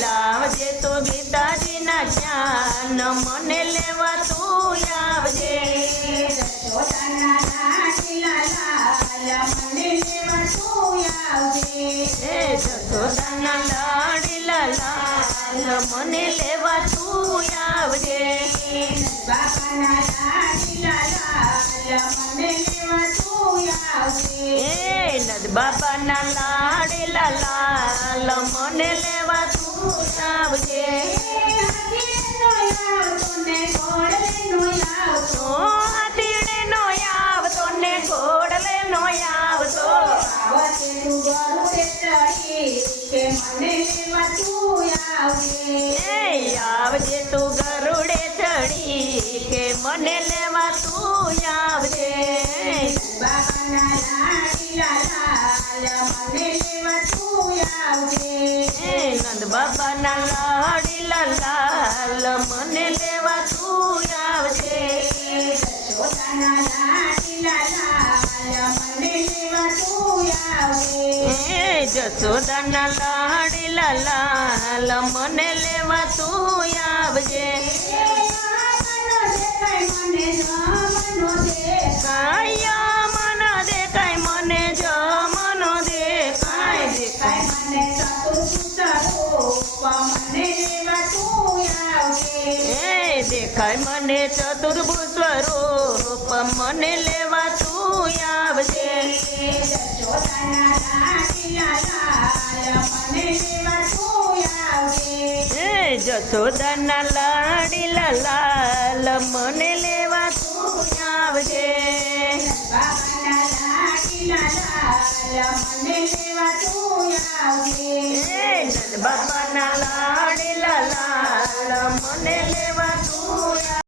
લાવજે તો ગીતાજીના જ્ઞાન મને લેવા તું આવજે. જશોદાના લાડીલા લાલ મને લેવા તું આવજે. બાપાના લાડીલા લાલ મને લેવા તું આવજે. નંદ બાપાના લાડીલા લાલ મને લેવા તું આવજે. હાથીડે નો આવતો ને ઘોડલે નો આવતો. આવજે તું ગરુડે ચડી કે મને લેવા તું આવજે. બાબાના લાડીલા લાલ મને લેવા તું આવજે. નંદ બાબાના લાડીલા લાલ મને લેવા તું આવજે. જશોદાના લાડીલા લાલ મને લેવા તું આવજે. જશોદાના લાડીલા લાલ મને લેવા તું આવજે. કાયા મન દેખાય મને જમનો દેખાય. દેખાય મને ચતુર્ભુજ સ્વરૂપ મને લેવા તું આવજે. જશોદાના લાડીલા લાલ મને લેવા તું આવજે. બાબાના